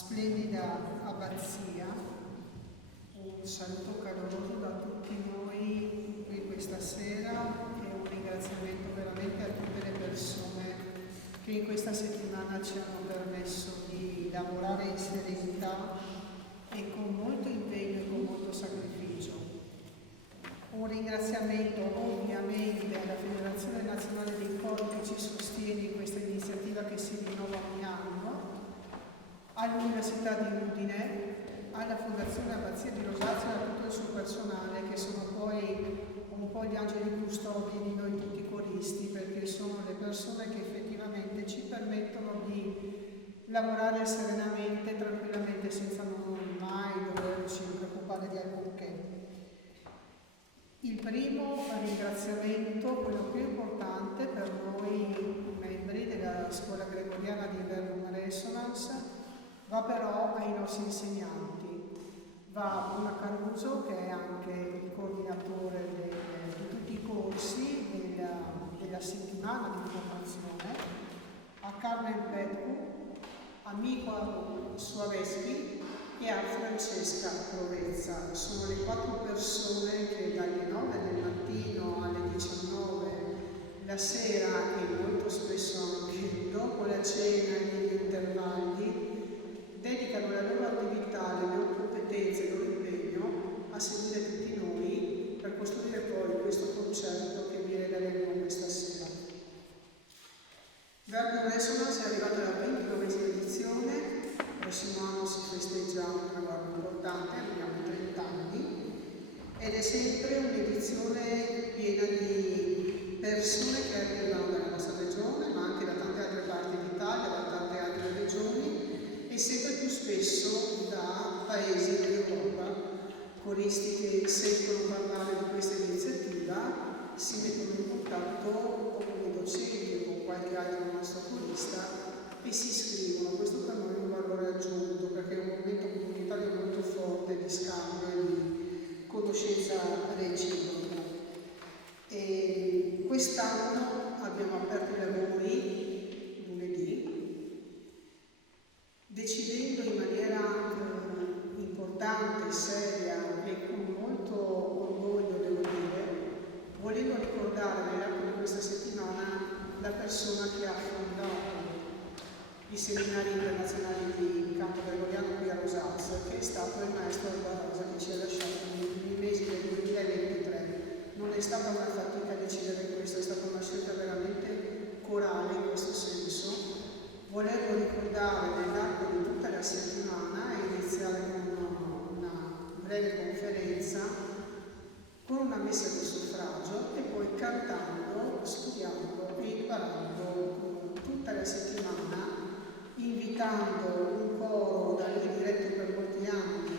splendida abbazia. Un saluto caloroso da tutti noi qui questa sera e un ringraziamento veramente a tutte le persone che in questa settimana ci hanno permesso di lavorare in serenità e con molto impegno e con molto sacrificio. Un ringraziamento ovviamente alla Federazione Nazionale dei Cori che ci sostiene in questa iniziativa che si rinnova ogni anno, all'Università di Udine, alla Fondazione Abbazia di Rosazio e a tutto il suo personale che sono poi un po' gli angeli custodi di noi tutti coristi, perché sono le persone che effettivamente ci permettono di lavorare serenamente, tranquillamente, senza mai doverci preoccupare di alcunché. Il primo ringraziamento, quello più importante per noi membri della Scuola Gregoriana di Verbum Resonance, va però ai nostri insegnanti. Va a Bruno Caruso, che è anche il coordinatore di tutti i corsi della settimana di formazione, a Carmen Petcu, a Mico Suaveschi e a Francesca Provezza. Sono le 4 persone che dalle 9 del mattino alle 19 la sera e molto spesso anche dopo la cena e negli intervalli dedicano la loro attività, le loro competenze, il loro impegno a seguire tutti noi per costruire poi questo concerto che vi regaleremo questa sera. Verbum Resonance è arrivata alla 29esima edizione, il prossimo anno si festeggia un traguardo importante, abbiamo 30 anni, ed è sempre un'edizione piena di persone che arrivano dalla nostra regione, ma anche da tante altre parti d'Italia, da tante altre regioni, e sempre più spesso da paesi dell'Europa. Coristi che sentono parlare di questa iniziativa si mettono in contatto o con i docenti o con qualche altro nostro corista e si iscrivono. Questo per noi è un valore aggiunto perché è un momento comunitario molto forte di scambio e di conoscenza reciproca. E quest'anno abbiamo aperto i lavori lunedì, decidendo in maniera importante, seria e con molto orgoglio, devo dire, volendo ricordare nell'arco di questa settimana la persona che ha fondato i seminari internazionali di canto gregoriano qui a Rosazio, che è stato il maestro Alba Rosa, che ci ha lasciato nei primi mesi del 2023. Non è stata una fatica decidere questo, è stata una scelta veramente corale in questo senso. Volevo ricordare nell'arco di tutta la settimana e iniziare con una breve conferenza, con una messa di suffragio e poi cantando, studiando e imparando tutta la settimana, invitando un coro da lì diretto per molti anni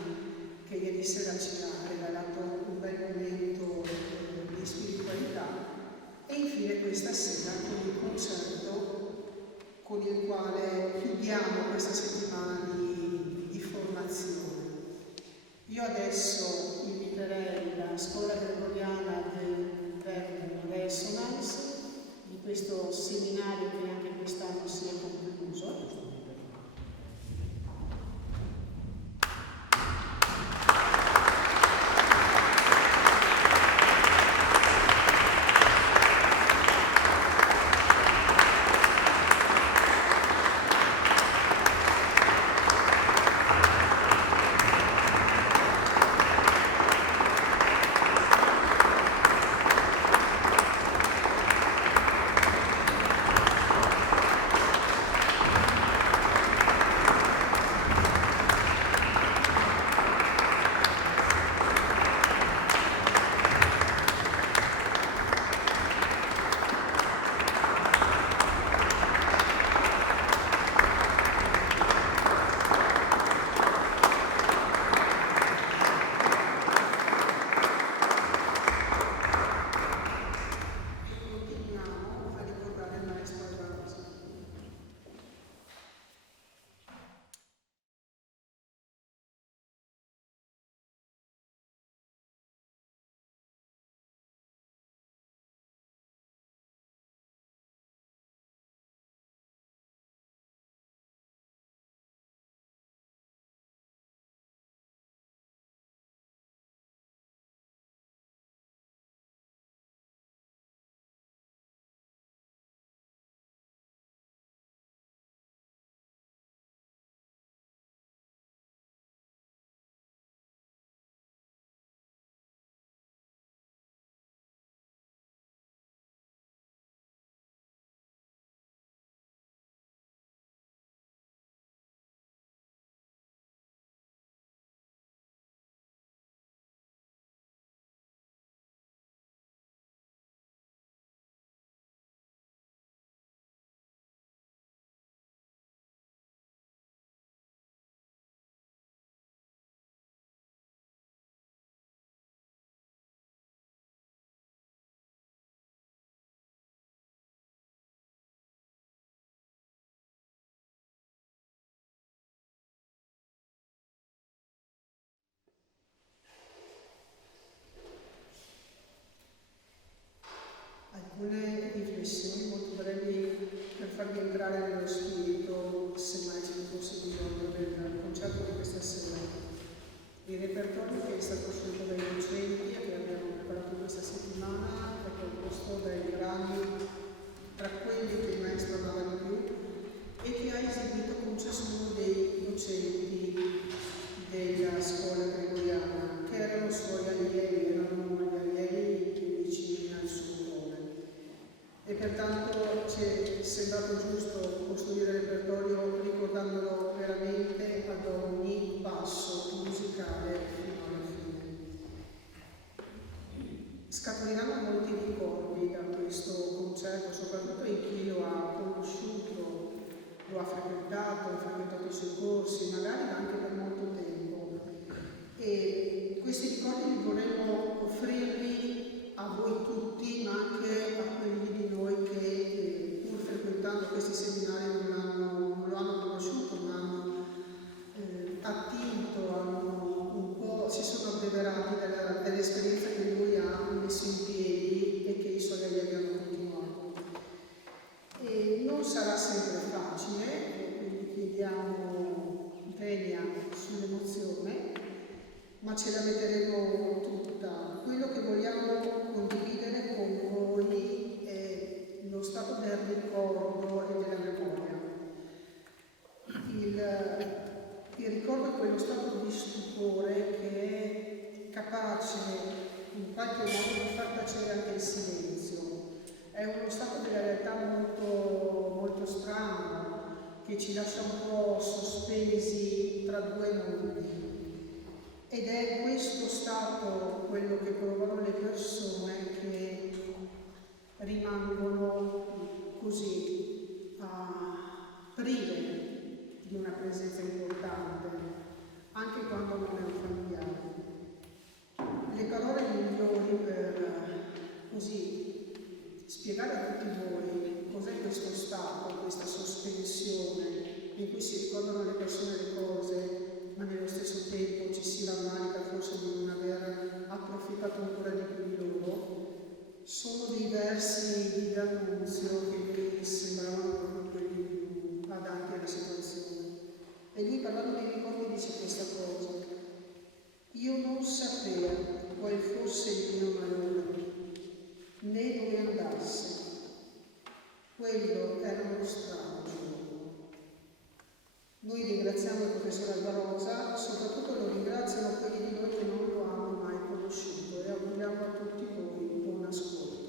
che ieri sera ci ha regalato un bel momento di spiritualità e infine questa sera con il concerto con il quale chiudiamo questa settimana di formazione. Io adesso inviterei la Scuola Gregoriana del Verbum Resonance di questo seminario che anche quest'anno si è concluso. allargare lo spirito, se mai ci fosse bisogno del concerto di questa sera. Il repertorio che è stato scelto dai docenti e che abbiamo preparato questa settimana è composto dai brani tra quelli che il maestro amava di più e che ha eseguito con ciascuno dei docenti della scuola gregoriana, che erano suoi allievi, erano gli allievi più vicini al suo cuore. E pertanto ci è sembrato giusto costruire il repertorio ricordandolo veramente ad ogni passo musicale fino alla fine. Scaturiranno molti ricordi da questo concerto, soprattutto in chi lo ha conosciuto, lo ha frequentato i suoi corsi, magari anche per molto tempo. E questi ricordi li vorremmo offrirli a voi tutti, ma anche a quelli di noi che pur frequentando questi seminari non lo hanno conosciuto, ma hanno attinto, un po', si sono abbeverati dell'esperienza che lui ha messo in piedi e che i suoi allievi hanno continuato. E non sarà sempre facile, quindi chiediamo venia sull'emozione, ma ce la metteremo tutta. Quello che vogliamo condividere con voi è lo stato del ricordo e della memoria. Il ricordo è quello stato di stupore che è capace in qualche modo di far tacere anche il silenzio. È uno stato della realtà molto, molto strano, che ci lascia un po' sospesi tra due mondi. Ed è questo stato quello che provano le persone che rimangono così prive di una presenza importante, anche quando non è un familiare. Le parole migliori per così spiegare a tutti voi cos'è questo stato, questa sospensione in cui si ricordano le persone e le cose, ma nello stesso tempo ci si rammarica forse di non aver approfittato ancora di più di loro, sono dei versi di D'Annunzio che mi sembravano proprio quelli più adatti alla situazione. E lui, parlando dei ricordi, dice questa cosa: io non sapevo qual fosse il mio malore, né dove andasse. Quello era uno strano giorno. Noi ringraziamo il professor Alvaroza, soprattutto lo ringraziano quelli di noi che non lo hanno mai conosciuto, e auguriamo a tutti voi buon ascolto.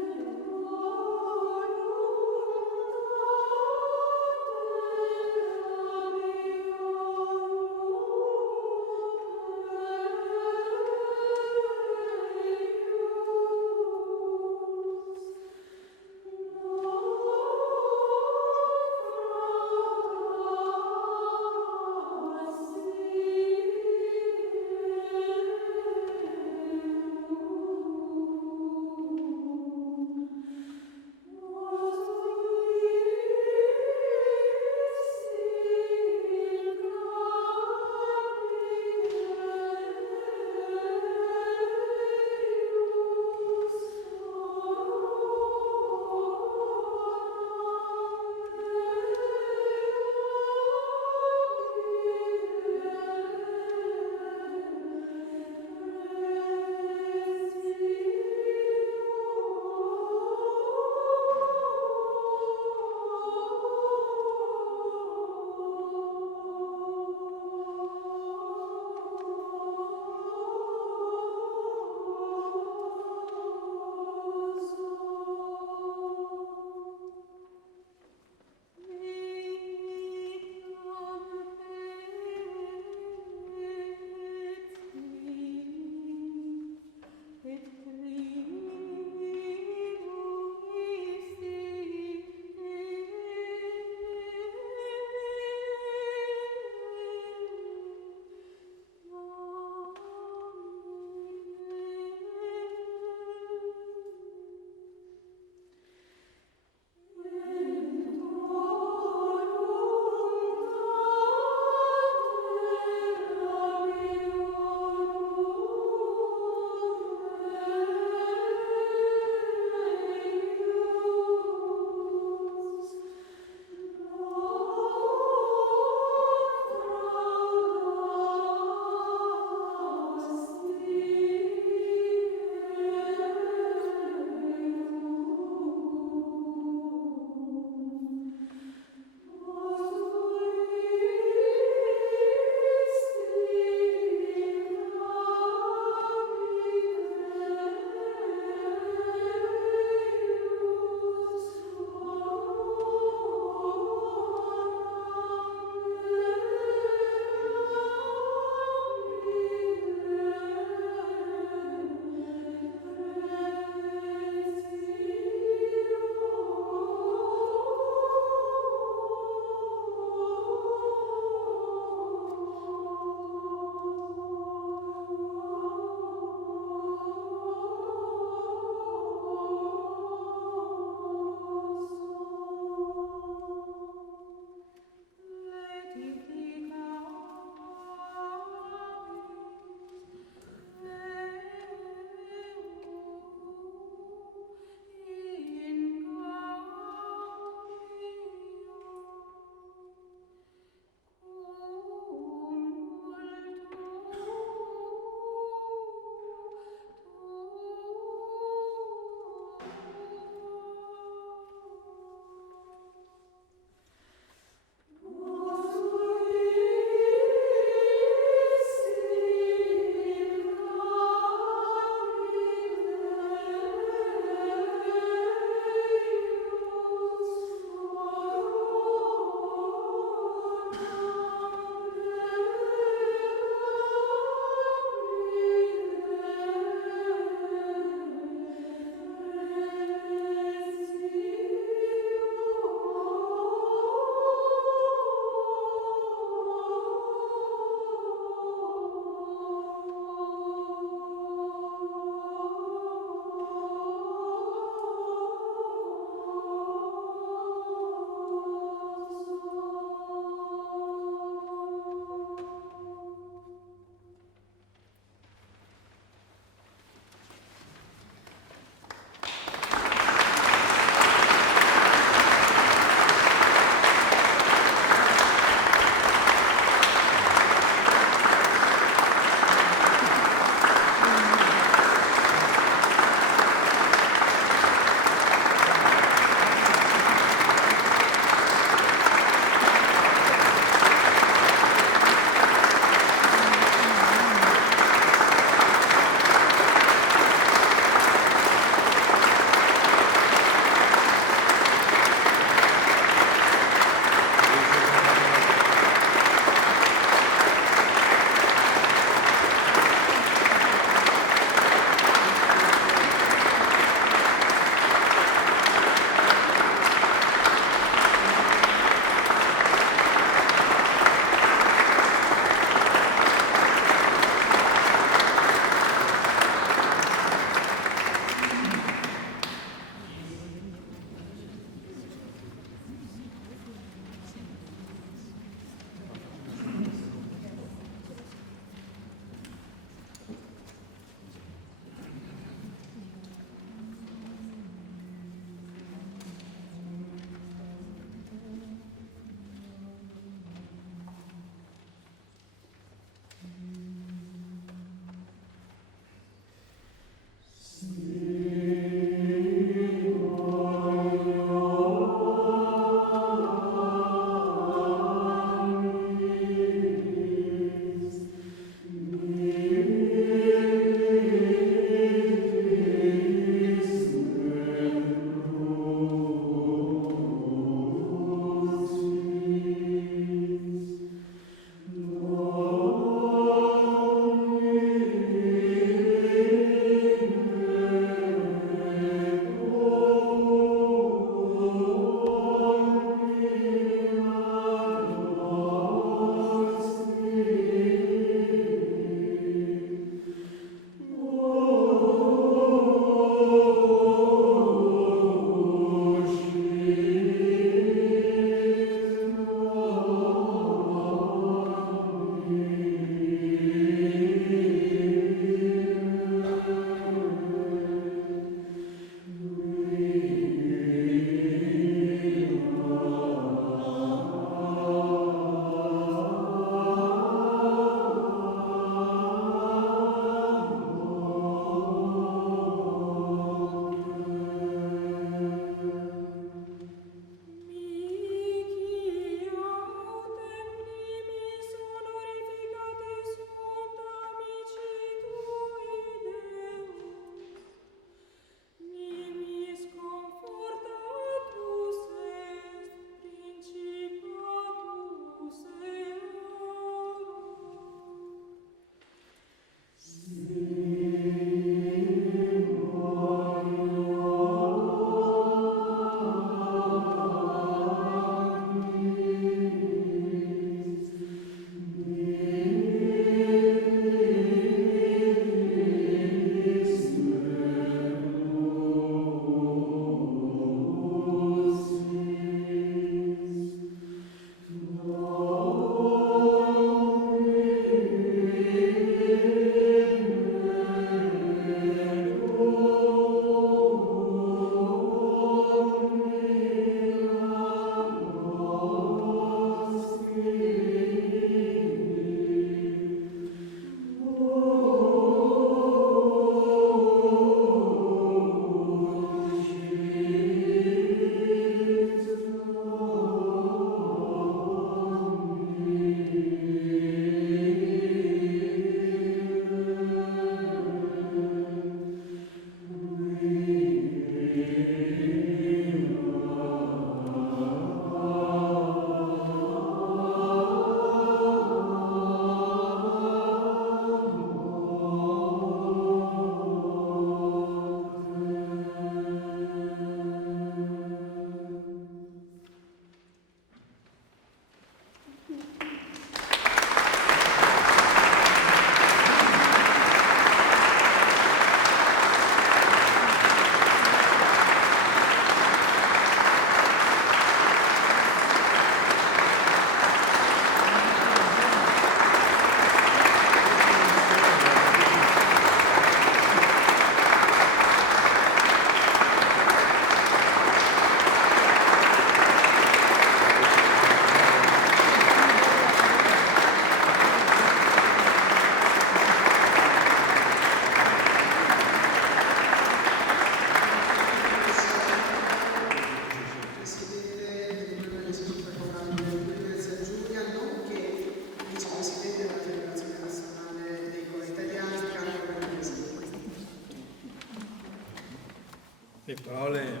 Le parole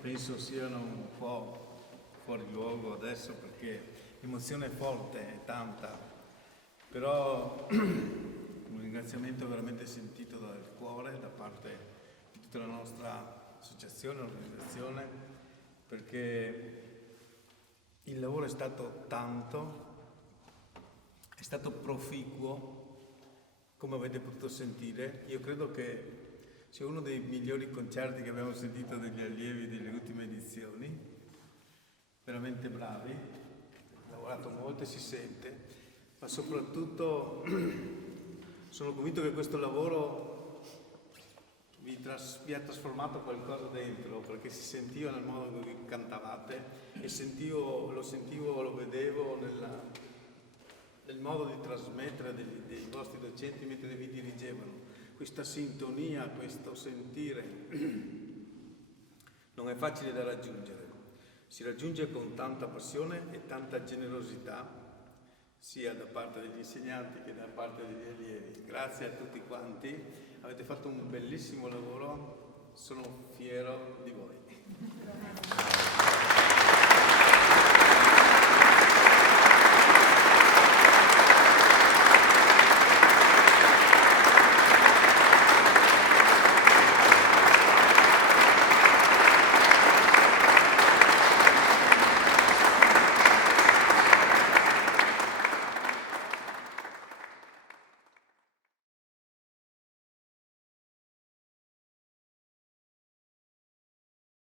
penso siano un po' fuori luogo adesso perché l'emozione è forte, è tanta, però un ringraziamento veramente sentito dal cuore da parte di tutta la nostra associazione, organizzazione, perché il lavoro è stato tanto, è stato proficuo, come avete potuto sentire. Io credo che sia uno dei migliori concerti che abbiamo sentito degli allievi delle ultime edizioni, veramente bravi, hanno lavorato molto e si sente, ma soprattutto sono convinto che questo lavoro vi ha trasformato qualcosa dentro, perché si sentiva nel modo in cui cantavate e lo vedevo nel modo di trasmettere dei vostri docenti mentre vi dirigevano. Questa sintonia, questo sentire non è facile da raggiungere. Si raggiunge con tanta passione e tanta generosità, sia da parte degli insegnanti che da parte degli allievi. Grazie a tutti quanti, avete fatto un bellissimo lavoro, sono fiero di voi.